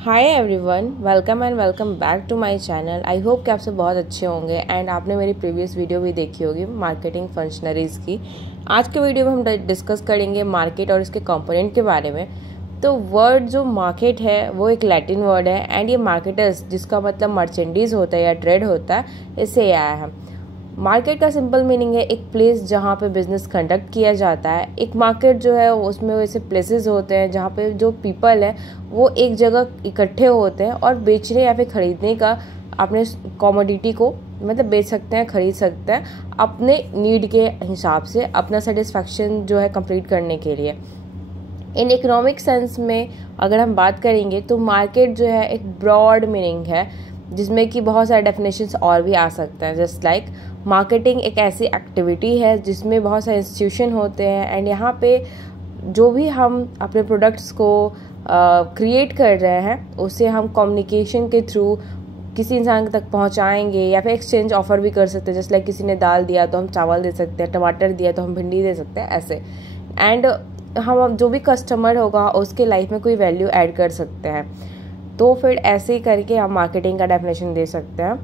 Hi everyone, welcome and welcome back to my channel. I hope कि आप सब बहुत अच्छे होंगे एंड आपने मेरी प्रीवियस वीडियो भी देखी होगी मार्केटिंग फंक्शनरीज़ की। आज के वीडियो में हम डिस्कस करेंगे मार्केट और इसके कंपोनेंट के बारे में। तो वर्ड जो मार्केट है वो एक लैटिन वर्ड है एंड ये मार्केटर्स जिसका मतलब मर्चेंडीज़ होता है या ट्रेड होता है, इससे आया है। मार्केट का सिंपल मीनिंग है एक प्लेस जहाँ पे बिजनेस कंडक्ट किया जाता है। एक मार्केट जो है उसमें वैसे प्लेसेस होते हैं जहाँ पे जो पीपल है वो एक जगह इकट्ठे होते हैं और बेचने या फिर ख़रीदने का अपने कमोडिटी को मतलब बेच सकते हैं, खरीद सकते हैं अपने नीड के हिसाब से, अपना सेटिस्फैक्शन जो है कंप्लीट करने के लिए। इन इकोनॉमिक सेंस में अगर हम बात करेंगे तो मार्केट जो है एक ब्रॉड मीनिंग है जिसमें कि बहुत सारे डेफिनेशंस और भी आ सकते हैं। जस्ट लाइक मार्केटिंग एक ऐसी एक्टिविटी है जिसमें बहुत सारे इंस्टीट्यूशन होते हैं एंड यहाँ पे जो भी हम अपने प्रोडक्ट्स को क्रिएट कर रहे हैं उसे हम कम्युनिकेशन के थ्रू किसी इंसान तक पहुँचाएंगे या फिर एक्सचेंज ऑफर भी कर सकते हैं। जस्ट लाइक किसी ने दाल दिया तो हम चावल दे सकते हैं, टमाटर दिया तो हम भिंडी दे सकते हैं, ऐसे। एंड हम जो भी कस्टमर होगा उसके लाइफ में कोई वैल्यू ऐड कर सकते हैं। तो फिर ऐसे ही करके हम मार्केटिंग का डेफिनेशन दे सकते हैं।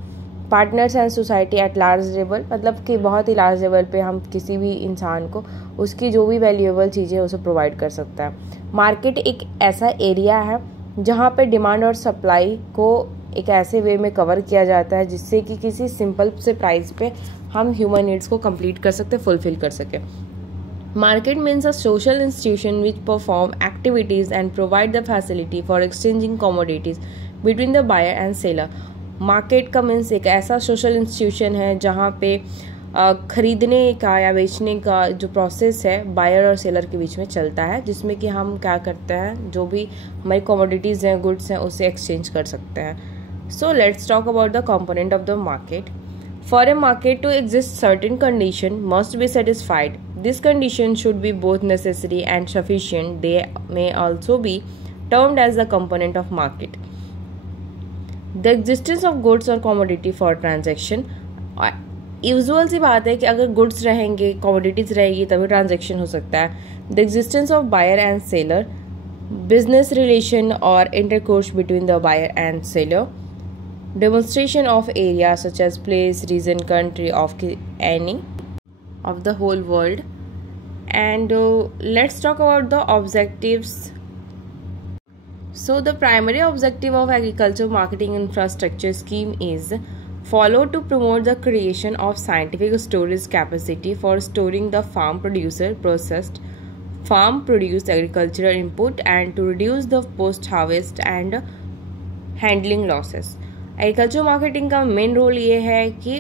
Partners and society at large level, मतलब कि बहुत ही लार्ज लेवल पे हम किसी भी इंसान को उसकी जो भी वैल्यूएबल चीज़ें उसे प्रोवाइड कर सकता है। मार्केट एक ऐसा एरिया है जहाँ पे डिमांड और सप्लाई को एक ऐसे वे में कवर किया जाता है जिससे कि किसी सिंपल से प्राइस पे हम ह्यूमन नीड्स को कंप्लीट कर सकते, फुलफिल कर सकें। Market means a social institution which perform activities and provide the facility for exchanging commodities between the buyer and seller. Market का मीन्स एक ऐसा सोशल इंस्टीट्यूशन है जहाँ पे खरीदने का या बेचने का जो प्रोसेस है बायर और सेलर के बीच में चलता है, जिसमें कि हम क्या करते हैं, जो भी हमारी कमोडिटीज़ हैं, गुड्स हैं, उसे एक्सचेंज कर सकते हैं। So let's talk about the component of the market. For a market to exist, certain condition must be satisfied. This condition should be both necessary and sufficient. They may also be termed as the component of market. The existence of goods or commodity for transaction. Usual सी बात है कि अगर goods रहेंगे, commodities रहेगी तभी transaction हो सकता है। The existence of buyer and seller, business relation और intercourse between the buyer and seller, demonstration of area such as place, region, country of any of the whole world. And let's talk about the objectives. So the primary objective of agriculture marketing infrastructure scheme is follow to promote the creation of scientific storage capacity for storing the farm producer processed farm produced agricultural input and to reduce the post harvest and handling losses. Agriculture marketing का main role ये है कि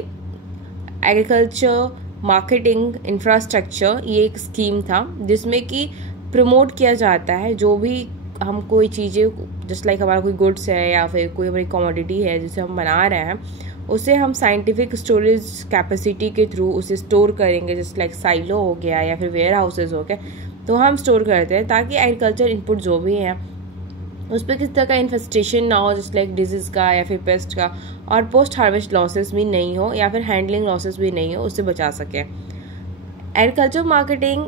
agriculture marketing infrastructure ये एक scheme था जिसमें कि promote किया जाता है जो भी हम कोई चीज़ें जस्ट लाइक हमारा कोई गुड्स है या फिर कोई हमारी कमोडिटी है जिसे हम बना रहे हैं उसे हम साइंटिफिक स्टोरेज कैपेसिटी के थ्रू उसे स्टोर करेंगे। जस्ट लाइक साइलो हो गया या फिर वेयर हाउसेज हो गए, तो हम स्टोर करते हैं ताकि एग्रीकल्चर इनपुट जो भी हैं उस पर किसी तरह का इन्फेस्टेशन ना हो, जस्ट लाइक डिजीज़ का या फिर पेस्ट का, और पोस्ट हार्वेस्ट लॉसेस भी नहीं हो या फिर हैंडलिंग लॉसेस भी नहीं हो, उससे बचा सके। एग्रीकल्चर मार्केटिंग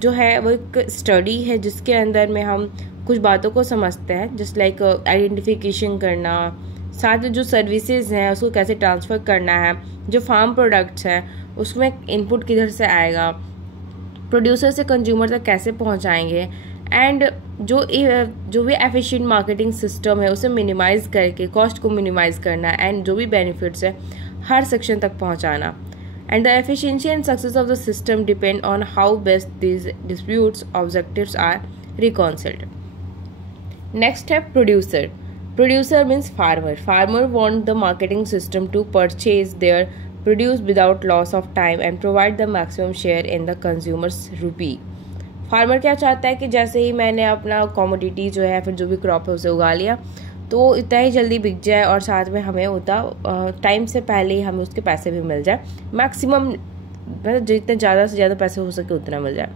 जो है वो एक स्टडी है जिसके अंदर में हम कुछ बातों को समझते हैं, जस्ट लाइक आइडेंटिफिकेशन करना, साथ में जो सर्विसेज हैं उसको कैसे ट्रांसफ़र करना है, जो फार्म प्रोडक्ट्स हैं उसमें इनपुट किधर से आएगा, प्रोड्यूसर से कंज्यूमर तक कैसे पहुँचाएंगे, एंड जो भी एफिशिएंट मार्केटिंग सिस्टम है उसे मिनिमाइज़ करके कॉस्ट को मिनिमाइज़ करना एंड जो भी बेनिफिट्स है हर सेक्शन तक पहुंचाना। And the efficiency and success of the system depend on how best these disputes objectives are reconciled. Next है producer. Producer means farmer. Farmer want the marketing system to purchase their produce without loss of time and provide the maximum share in the consumers rupee. Farmer क्या चाहता है कि जैसे ही मैंने अपना commodity जो है फिर जो भी क्रॉप है उसे उगा लिया तो इतना ही जल्दी बिक जाए और साथ में हमें उतना टाइम से पहले ही हमें उसके पैसे भी मिल जाए, मैक्सिमम मतलब जितने ज़्यादा से ज़्यादा पैसे हो सके उतना मिल जाए.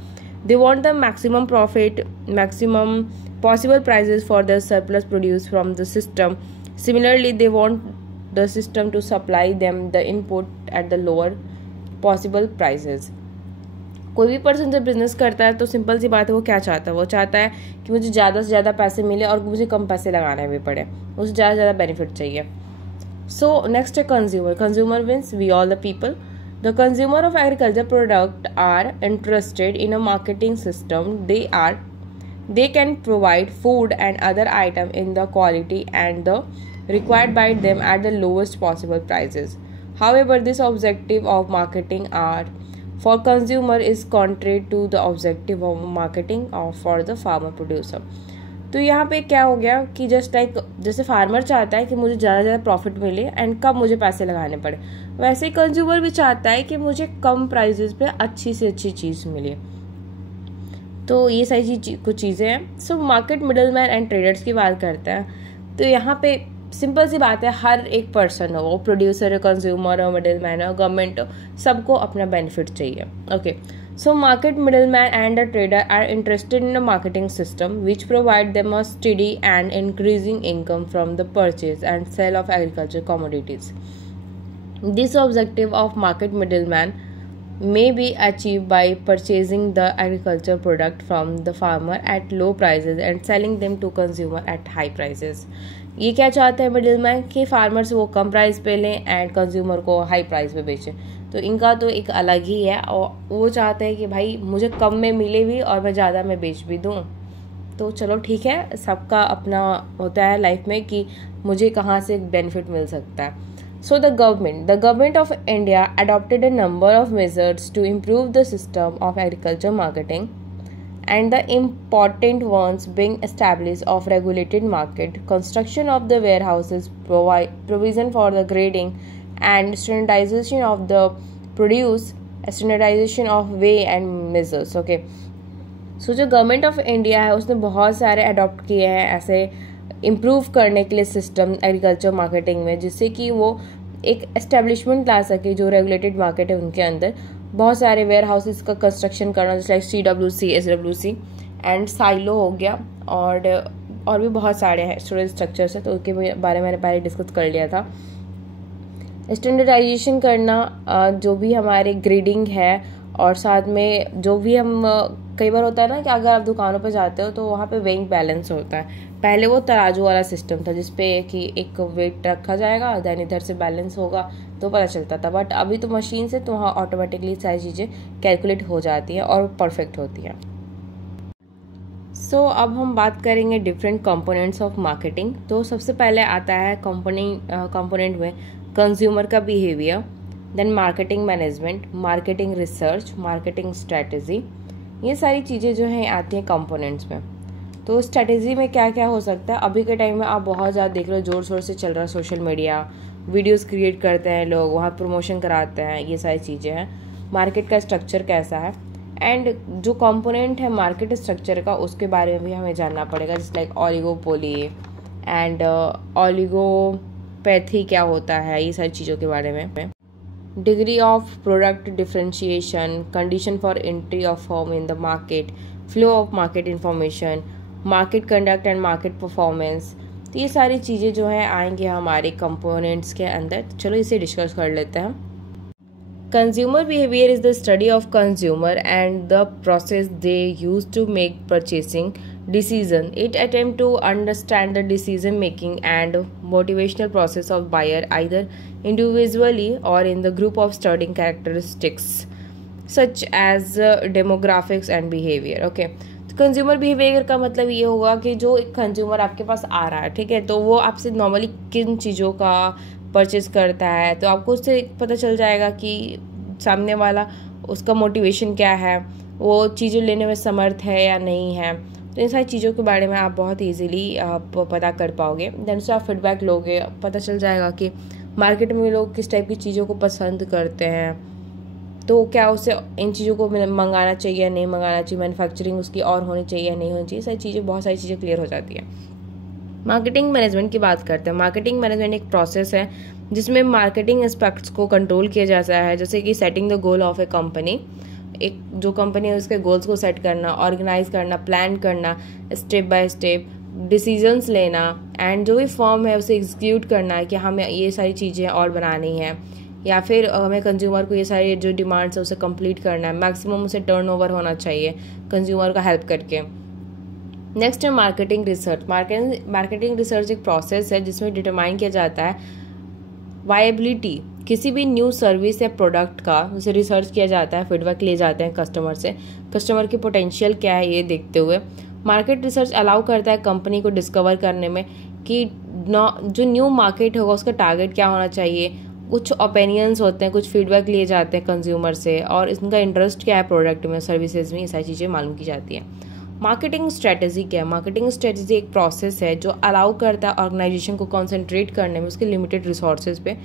They want the maximum profit, maximum possible prices for the surplus produce from the system. Similarly they want the system to supply them the input at the lower possible prices. कोई भी पर्सन जब business करता है तो simple सी बात है, वो क्या चाहता है, वो चाहता है कि मुझे ज़्यादा से ज़्यादा पैसे मिले और मुझे कम पैसे लगाने भी पड़े, उसे ज़्यादा से ज़्यादा बेनिफिट चाहिए। सो नेक्स्ट है consumer. Consumer means we all the people. The consumer of agriculture product are interested in a marketing system. They can provide food and other items in the quality and the required by them at the lowest possible prices. However, this objective of marketing are for consumer is contrary to the objective of marketing or for the farmer producer. तो यहाँ पे क्या हो गया कि just like जैसे farmer चाहता है कि मुझे ज़्यादा से ज़्यादा प्रॉफिट मिले एंड कम मुझे पैसे लगाने पड़े, वैसे ही कंज्यूमर भी चाहता है कि मुझे कम प्राइसेस पे अच्छी से अच्छी चीज़ मिले। तो ये सारी कुछ चीज़ें हैं। सो market middle man and traders की बात करते हैं तो यहाँ पे सिंपल सी बात है, हर एक पर्सन हो, वो प्रोड्यूसर हो, कंज्यूमर हो, मिडल मैन हो, गवर्नमेंट हो, सबको अपना बेनिफिट चाहिए। Okay, so market middle man and a trader are interested in a marketing system which provide them a study and increasing income from the purchase and sale of agriculture commodities. This objective of market middle man may be achieved by purchasing the agriculture product from the farmer at low prices and selling them to consumer at high prices. ये क्या चाहते हैं middle man कि farmer से वो कम price पे लें and consumer को हाई प्राइस पे बेचें। तो इनका तो एक अलग ही है, और वो चाहते हैं कि भाई मुझे कम में मिले भी और मैं ज़्यादा में बेच भी दूँ। तो चलो ठीक है, सबका अपना होता है लाइफ में कि मुझे कहाँ से बेनिफिट मिल सकता है। So the government of India adopted a number of measures to improve the system of agriculture marketing, and the important ones being established of regulated market, construction of the warehouses, provision for the grading and standardization of the produce, standardization of weigh and measures. Okay, so जो government of India है उसने बहुत सारे adopt किए हैं ऐसे improve करने के लिए सिस्टम एग्रीकल्चर मार्केटिंग में, जिससे कि वो एक एस्टेब्लिशमेंट ला सके। जो रेगुलेटेड मार्केट है उनके अंदर बहुत सारे वेयर हाउसेस का कंस्ट्रक्शन करना, जैसे like CWC, SWC and silo हो गया, और भी बहुत सारे हैं स्टोरेज स्ट्रक्चर्स है, तो उनके बारे में मैंने पहले डिस्कस कर लिया था। स्टैंडर्डाइजेशन करना, जो भी हमारे ग्रेडिंग है, और साथ में जो भी हम कई बार होता है ना कि अगर आप दुकानों पर जाते हो तो वहाँ पे वेइंग बैलेंस होता है। पहले वो तराजू वाला सिस्टम था जिसपे कि एक वेट रखा जाएगा, देन इधर से बैलेंस होगा तो पता चलता था, बट अभी तो मशीन से तो वहाँ ऑटोमेटिकली सारी चीज़ें कैलकुलेट हो जाती हैं और परफेक्ट होती हैं। सो अब हम बात करेंगे डिफरेंट कंपोनेंट्स ऑफ मार्केटिंग। तो सबसे पहले आता है कंपोनेंट में कंज्यूमर का behaviour, then marketing management, marketing research, marketing strategy. ये सारी चीज़ें जो हैं आती हैं कंपोनेंट्स में। तो स्ट्रेटजी में क्या क्या हो सकता है, अभी के टाइम में आप बहुत ज़्यादा देख लो, जोर शोर से चल रहा है सोशल मीडिया, वीडियोस क्रिएट करते हैं लोग, वहाँ प्रमोशन कराते हैं, ये सारी चीज़ें हैं। मार्केट का स्ट्रक्चर कैसा है, एंड जो कंपोनेंट है मार्केट स्ट्रक्चर का उसके बारे में भी हमें जानना पड़ेगा, जैसे लाइक ऑलिगोपोली एंड ऑलिगोपैथी क्या होता है, ये सारी चीज़ों के बारे में। Degree of product differentiation, condition for entry of firm in the market, flow of market information, market conduct and market performance. तो ये सारी चीज़ें जो है आएंगे हमारे कंपोनेंट्स के अंदर। चलो इसे डिस्कस कर लेते हैं। Consumer behaviour is the study of consumer and the process they use to make purchasing decision. It attempt to understand the decision making and motivational process of buyer either individually or in the group of studying characteristics such as demographics and behavior. Okay, तो consumer behaviour का मतलब ये होगा कि जो एक consumer आपके पास आ रहा है, ठीक है, तो वो आपसे नॉर्मली किन चीज़ों का परचेज करता है, तो आपको उससे पता चल जाएगा कि सामने वाला उसका मोटिवेशन क्या है, वो चीज़ें लेने में समर्थ है या नहीं है। तो इन सारी चीज़ों के बारे में आप बहुत इजीली आप पता कर पाओगे। देन उससे आप फीडबैक लोगे, पता चल जाएगा कि मार्केट में लोग किस टाइप की चीज़ों को पसंद करते हैं, तो क्या उसे इन चीज़ों को मंगाना चाहिए या नहीं मंगाना चाहिए, मैन्युफैक्चरिंग उसकी और होनी चाहिए या नहीं होनी चाहिए, सारी चीज़ें बहुत सारी चीज़ें क्लियर हो जाती है। मार्केटिंग मैनेजमेंट की बात करते हैं। मार्केटिंग मैनेजमेंट एक प्रोसेस है जिसमें मार्केटिंग एस्पेक्ट्स को कंट्रोल किया जाता है, जैसे कि setting the goal of A company, एक जो कंपनी है उसके गोल्स को सेट करना, ऑर्गेनाइज करना, प्लान करना, स्टेप बाय स्टेप डिसीजंस लेना, एंड जो भी फॉर्म है उसे एग्जीक्यूट करना है कि हमें ये सारी चीज़ें और बनानी है, या फिर हमें कंज्यूमर को ये सारी जो डिमांड्स है उसे कंप्लीट करना है, मैक्सिमम उसे टर्नओवर होना चाहिए कंज्यूमर का हेल्प करके। नेक्स्ट है मार्केटिंग रिसर्च। मार्केटिंग रिसर्च एक प्रोसेस है जिसमें डिटरमाइन किया जाता है वायबिलिटी किसी भी न्यू सर्विस या प्रोडक्ट का, उसे रिसर्च किया जाता है, फीडबैक लिए जाते हैं कस्टमर से, कस्टमर की पोटेंशियल क्या है ये देखते हुए। मार्केट रिसर्च अलाउ करता है कंपनी को डिस्कवर करने में कि जो न्यू मार्केट होगा उसका टारगेट क्या होना चाहिए, कुछ ओपिनियंस होते हैं, कुछ फीडबैक लिए जाते हैं कंज्यूमर से, और इनका इंटरेस्ट क्या है प्रोडक्ट में, सर्विसेज में, ये सारी चीज़ें मालूम की जाती हैं। मार्केटिंग स्ट्रेटजी क्या है? मार्केटिंग स्ट्रेटजी एक प्रोसेस है जो अलाउ करता है ऑर्गेनाइजेशन को कॉन्सेंट्रेट करने में उसके लिमिटेड रिसोर्सेज पे,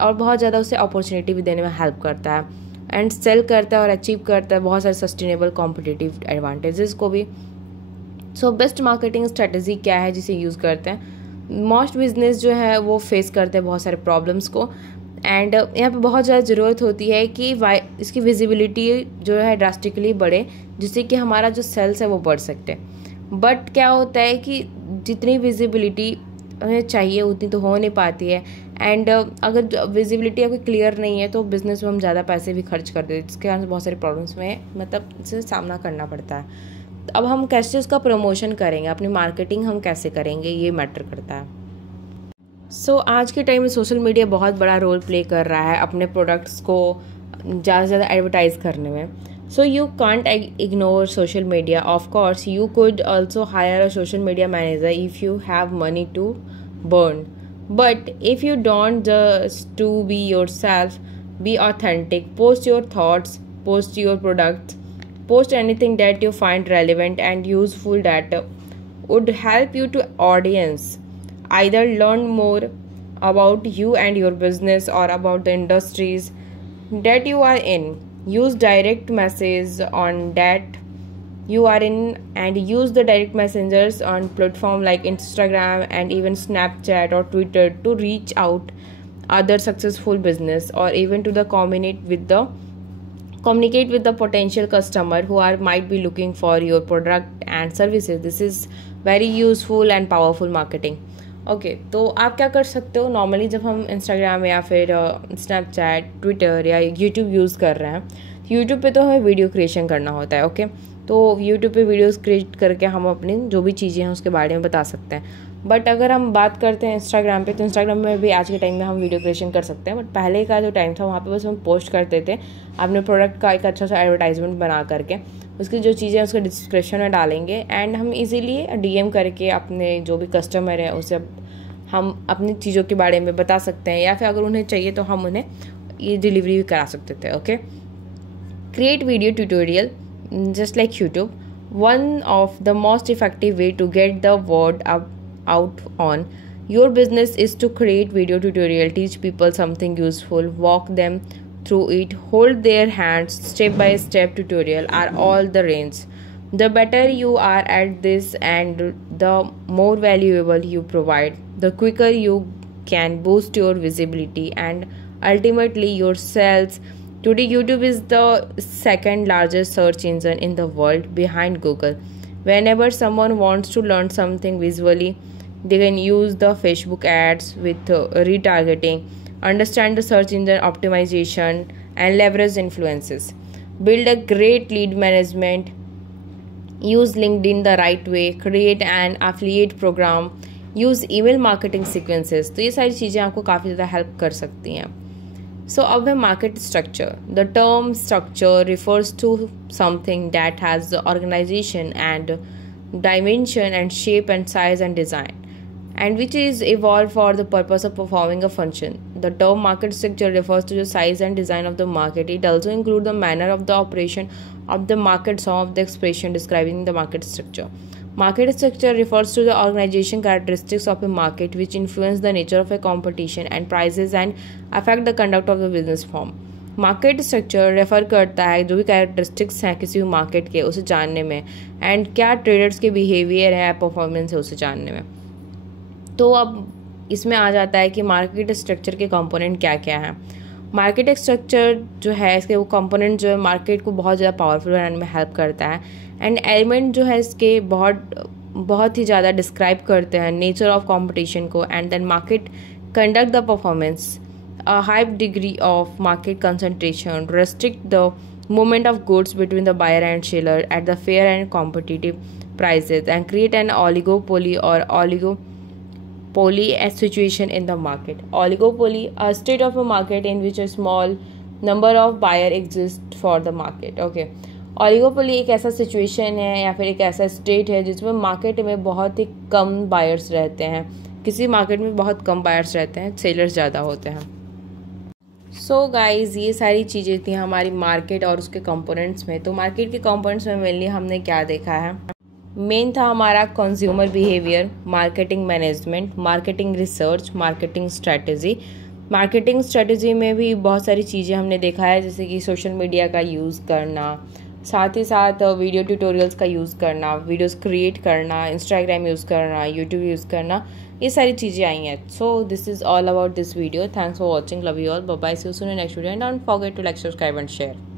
और बहुत ज़्यादा उसे अपॉर्चुनिटी भी देने में हेल्प करता है, एंड सेल करता है और अचीव करता है बहुत सारे सस्टेनेबल कॉम्पिटिटिव एडवांटेजेस को भी। सो बेस्ट मार्केटिंग स्ट्रेटजी क्या है जिसे यूज़ करते हैं? मोस्ट बिजनेस जो है वो फेस करते हैं बहुत सारे प्रॉब्लम्स को, एंड यहाँ पे बहुत ज़्यादा ज़रूरत होती है कि इसकी विजिबिलिटी जो है ड्रास्टिकली बढ़े, जिससे कि हमारा जो सेल्स है वो बढ़ सकते। बट क्या होता है कि जितनी विजिबिलिटी हमें चाहिए उतनी तो हो नहीं पाती है, एंड अगर विजिबिलिटी आपकी क्लियर नहीं है तो बिज़नेस में हम ज़्यादा पैसे भी खर्च कर देते हैं, जिसके कारण बहुत सारे प्रॉब्लम्स में मतलब इससे सामना करना पड़ता है। तो अब हम कैसे उसका प्रमोशन करेंगे, अपनी मार्केटिंग हम कैसे करेंगे, ये मैटर करता है। आज के टाइम में सोशल मीडिया बहुत बड़ा रोल प्ले कर रहा है अपने प्रोडक्ट्स को ज़्यादा से ज़्यादा एडवर्टाइज करने में। You can't ignore social media. Of course, you could also hire a social media manager if you have money to burn. But if you don't, just to be yourself, be authentic, post your thoughts, post your products, post anything that you find relevant and useful that would help you to audience either learn more about you and your business or about the industries that you are in. Use direct message on that you are in, and use the direct messengers on platform like Instagram and even Snapchat or Twitter to reach out other successful business, or even to communicate with the potential customer who might be looking for your product and services. This is very useful and powerful marketing. Okay तो आप क्या कर सकते हो? Normally जब हम Instagram या फिर स्नैपचैट, ट्विटर या यूट्यूब यूज़ कर रहे हैं, यूट्यूब पे तो हमें वीडियो क्रिएशन करना होता है। ओके तो यूट्यूब पे वीडियोस क्रिएट करके हम अपनी जो भी चीज़ें हैं उसके बारे में बता सकते हैं। बट अगर हम बात करते हैं इंस्टाग्राम पे, तो इंस्टाग्राम में भी आज के टाइम में हम वीडियो क्रिएशन कर सकते हैं। बट पहले का जो टाइम था वहाँ पे बस हम पोस्ट करते थे अपने प्रोडक्ट का एक अच्छा सा एडवर्टाइजमेंट बना करके, उसकी जो चीज़ें हैं उसके डिस्क्रिप्शन में डालेंगे, एंड हम इजीली डीएम करके अपने जो भी कस्टमर है उसे हम अपनी चीज़ों के बारे में बता सकते हैं, या फिर अगर उन्हें चाहिए तो हम उन्हें ये डिलीवरी भी करा सकते थे। Okay, create video tutorial just like YouTube. One of the most effective way to get the word out on your business is to create video tutorial. Teach people something useful, walk them through it, hold their hands. Step by step tutorial are all the range. The better you are at this and the more valuable you provide, the quicker you can boost your visibility and ultimately your sales. Today, YouTube is the second largest search engine in the world behind Google. Whenever someone wants to learn something visually, they can use the Facebook ads with retargeting, understand the search engine optimization, and leverage influences. Build a great lead management, use LinkedIn the right way, create an affiliate program, use email marketing sequences. तो ये सारी चीज़ें आपको काफ़ी ज़्यादा help कर सकती हैं। अब है market structure. The term structure refers to something that has the organization and dimension and shape and size and design, and which is evolved for the purpose of performing a function. The term market structure refers to the size and design of the market. It also includes the manner of the operation of the market. Some of the expression describing the market structure. Market structure refers to the organization characteristics of a market which influence the nature of a competition and prices and affect the conduct of the business firm. Market structure refer करता है जो भी characteristics हैं किसी भी market के उसे जानने में, एंड क्या ट्रेडर्स के बिहेवियर है, परफॉर्मेंस है उसे जानने में। तो अब इसमें आ जाता है कि मार्केट स्ट्रक्चर के कंपोनेंट क्या क्या हैं। मार्केट स्ट्रक्चर जो है इसके वो कंपोनेंट जो है मार्केट को बहुत ज़्यादा पावरफुल बनाने में हेल्प करता है, एंड एलिमेंट जो है इसके बहुत ही ज़्यादा डिस्क्राइब करते हैं नेचर ऑफ कंपटीशन को, and then market conduct the performance a high degree of market concentration, restrict the movement of goods between the buyer and seller at the fair and competitive prices, and create an oligopoly or oligopoly situation in the market. Oligopoly, a state of a market in which a small number of buyer exist for the market. Okay, oligopoly एक ऐसा situation है या फिर एक ऐसा state है जिसमें market में बहुत ही कम बायर्स रहते हैं. किसी मार्केट में बहुत कम बायर्स रहते हैं, सेलर्स ज़्यादा होते हैं. सो गाइज, ये सारी चीज़ें थी हमारी मार्केट और उसके कंपोनेंट्स में. तो मार्केट के कंपोनेंट्स में मेनली हमने क्या देखा है. मेन था हमारा consumer behaviour, marketing management, marketing research, marketing strategy. Marketing strategy में भी बहुत सारी चीज़ें हमने देखा है, जैसे कि सोशल मीडिया का यूज़ करना, साथ ही साथ वीडियो ट्यूटोरियल्स का यूज़ करना, वीडियोस क्रिएट करना, इंस्टाग्राम यूज़ करना, यूट्यूब यूज़ करना, ये सारी चीज़ें आई हैं. So this is all about this video. Thanks for watching. Love you all. Bye bye. See you soon in next video and don't forget to like, subscribe and share.